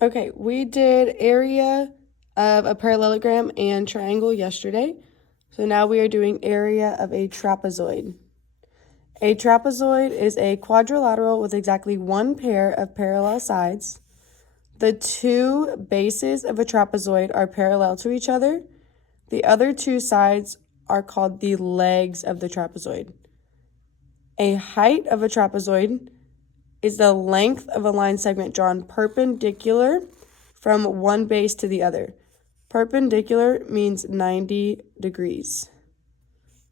Okay, we did area of a parallelogram and triangle yesterday. So now we are doing area of a trapezoid. A trapezoid is a quadrilateral with exactly one pair of parallel sides. The two bases of a trapezoid are parallel to each other. The other two sides are called the legs of the trapezoid. A height of a trapezoid is the length of a line segment drawn perpendicular from one base to the other. Perpendicular means 90 degrees.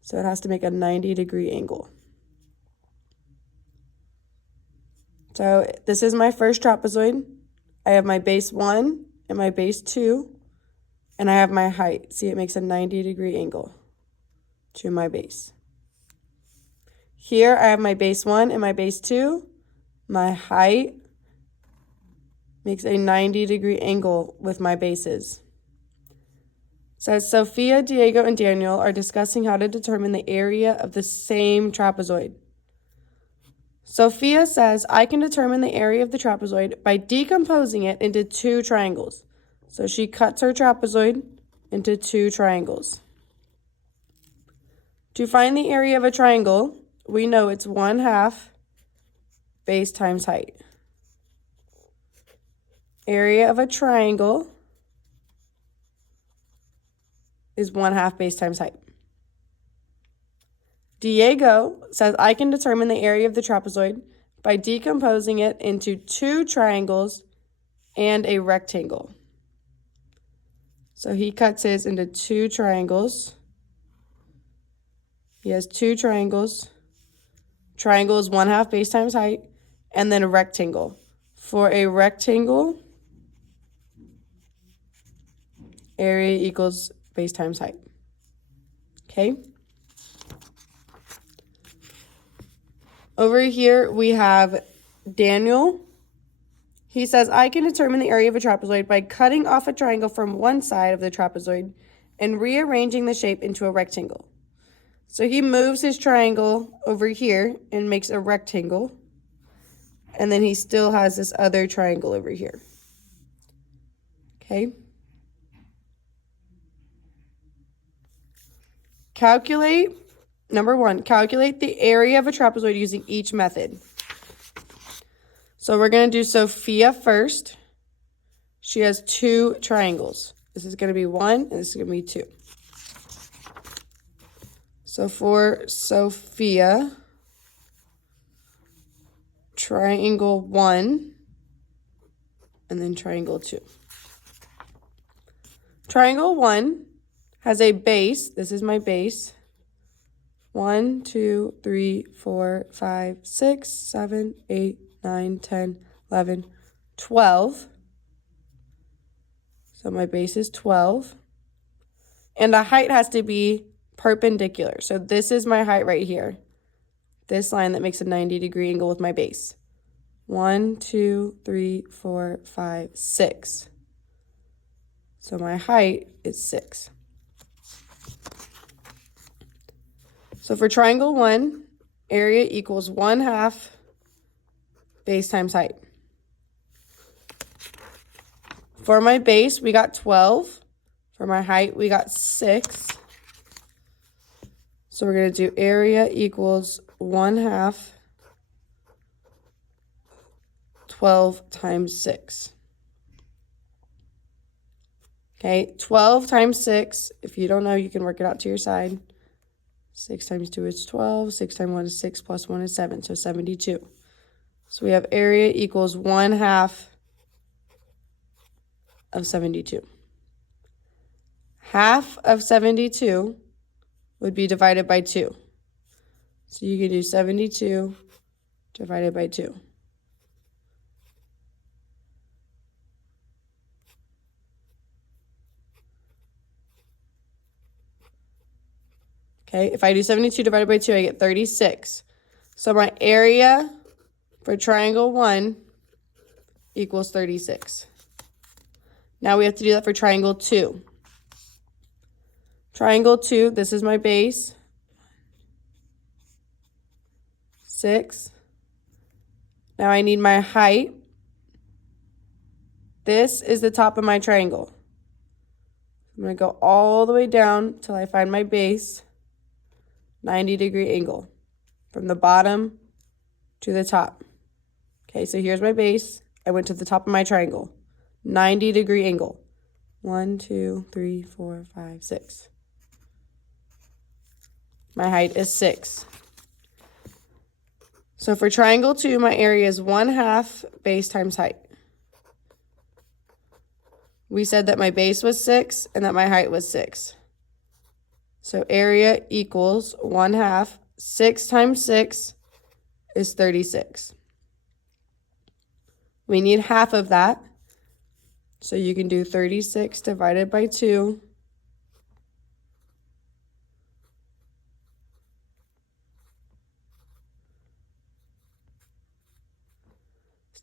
So it has to make a 90-degree angle. So this is my first trapezoid. I have my base 1 and my base 2, and I have my height. See, it makes a 90-degree angle to my base. Here I have my base 1 and my base 2. My height makes a 90-degree angle with my bases. It says Sophia, Diego, and Daniel are discussing how to determine the area of the same trapezoid. Sophia says, I can determine the area of the trapezoid by decomposing it into two triangles. So she cuts her trapezoid into two triangles. To find the area of a triangle, we know it's 1/2 base times height. Area of a triangle is 1/2 base times height. Diego says I can determine the area of the trapezoid by decomposing it into two triangles and a rectangle. So he cuts his into two triangles. He has two triangles. Triangle is 1/2 base times height, and then a rectangle. For a rectangle, area equals base times height. Okay? Over here, we have Daniel. He says, I can determine the area of a trapezoid by cutting off a triangle from one side of the trapezoid and rearranging the shape into a rectangle. So he moves his triangle over here and makes a rectangle. And then he still has this other triangle over here. Okay? Number 1, calculate the area of a trapezoid using each method. So we're going to do Sophia first. She has two triangles. This is going to be 1 and this is going to be 2. So for Sophia, triangle 1 and then triangle 2. Triangle 1 has a base. This is my base. 1, 2, 3, 4, 5, 6, 7, 8, 9, 10, 11, 12. So my base is 12. And the height has to be perpendicular. So this is my height right here. This line that makes a 90-degree angle with my base. 1, 2, 3, 4, 5, 6. So my height is 6. So for triangle 1, area equals 1/2 base times height. For my base, we got 12. For my height, we got 6. So we're going to do area equals 1/2 12 times 6. Okay, 12 times 6. If you don't know, you can work it out to your side. 6 times 2 is 12. 6 times 1 is 6 plus 1 is 7, so 72. So we have area equals 1/2 of 72. Half of 72 would be divided by 2. So you can do 72 divided by 2. Okay, if I do 72 divided by 2, I get 36. So my area for triangle 1 equals 36. Now we have to do that for triangle 2. Triangle 2, this is my base. 6. Now I need my height. This is the top of my triangle. I'm going to go all the way down till I find my base, 90-degree angle, from the bottom to the top. Okay, so here's my base. I went to the top of my triangle, 90-degree angle. 1, 2, 3, 4, 5, 6. My height is 6. So for triangle 2, my area is 1/2 base times height. We said that my base was 6 and that my height was 6. So area equals 1/2. 6 times 6 is 36. We need half of that. So you can do 36 divided by 2.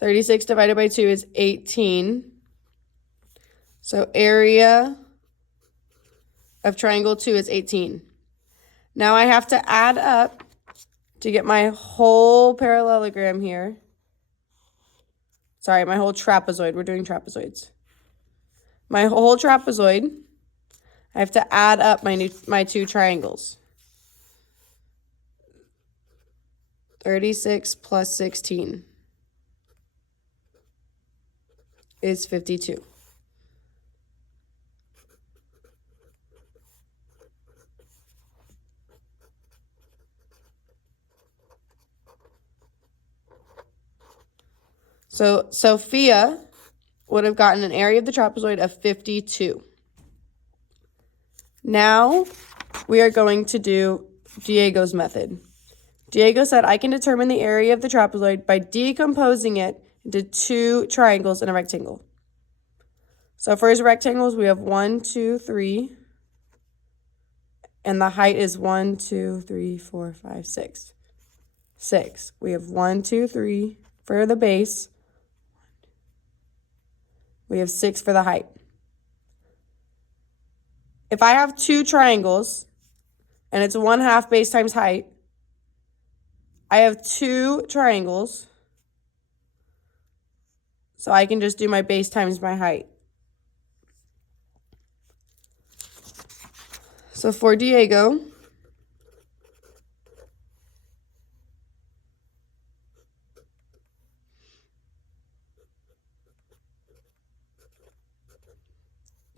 36 divided by 2 is 18. So area of triangle 2 is 18. Now I have to add up to get my whole parallelogram here. Sorry, my whole trapezoid. We're doing trapezoids. My whole trapezoid, I have to add up my two triangles. 36 plus 16 is 52. So Sophia would have gotten an area of the trapezoid of 52. Now we are going to do Diego's method. Diego said I can determine the area of the trapezoid by decomposing it into 2 triangles and a rectangle. So for his rectangles, we have 1, 2, 3. And the height is 1, 2, 3, 4, 5, 6. 6. We have 1, 2, 3 for the base. We have 6 for the height. If I have 2 triangles and it's 1/2 base times height, I have 2 triangles. So I can just do my base times my height. So for Diego,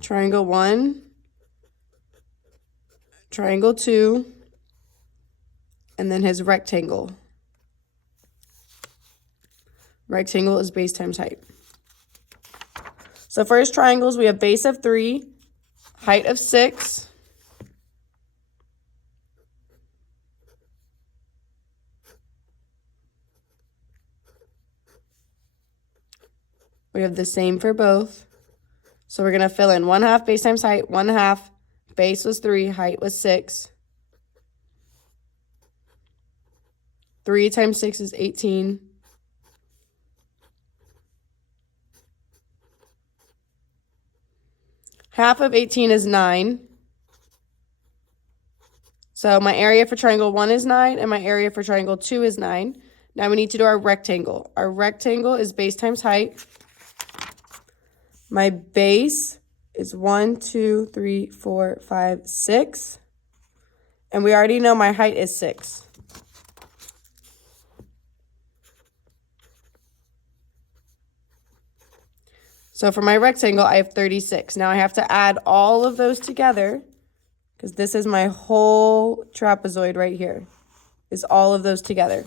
triangle 1, triangle 2, and then his rectangle. Rectangle is base times height. So for his triangles, we have base of 3, height of 6. We have the same for both. So we're going to fill in 1/2 base times height, 1/2. Base was 3, height was 6. 3 times 6 is 18. Half of 18 is 9. So my area for triangle 1 is 9, and my area for triangle 2 is 9. Now we need to do our rectangle. Our rectangle is base times height. My base is 1, 2, 3, 4, 5, 6. And we already know my height is 6. So for my rectangle, I have 36. Now I have to add all of those together because this is my whole trapezoid right here, is all of those together.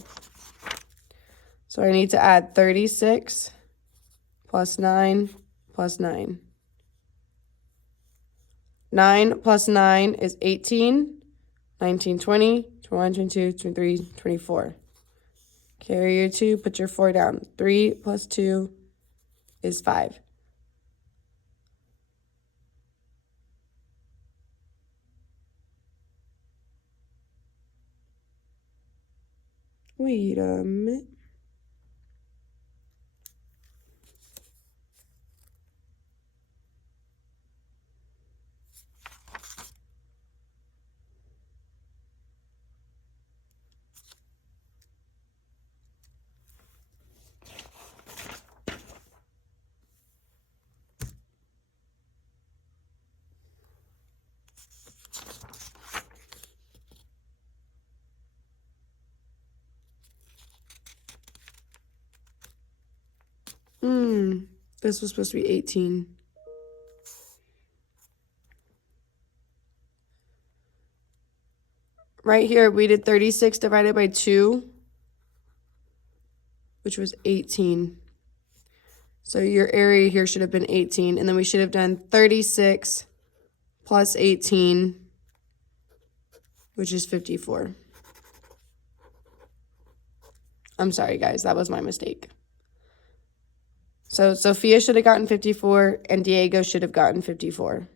So I need to add 36 plus 9 plus 9. 9 plus 9 is 18, 19, 20, 21, 22, 23, 24. Carry your 2, put your 4 down. 3 plus 2 is 5. Wait a minute. This was supposed to be 18. Right here, we did 36 divided by 2, which was 18. So your area here should have been 18, and then we should have done 36 plus 18, which is 54. I'm sorry, guys, that was my mistake. So Sophia should have gotten 54, and Diego should have gotten 54.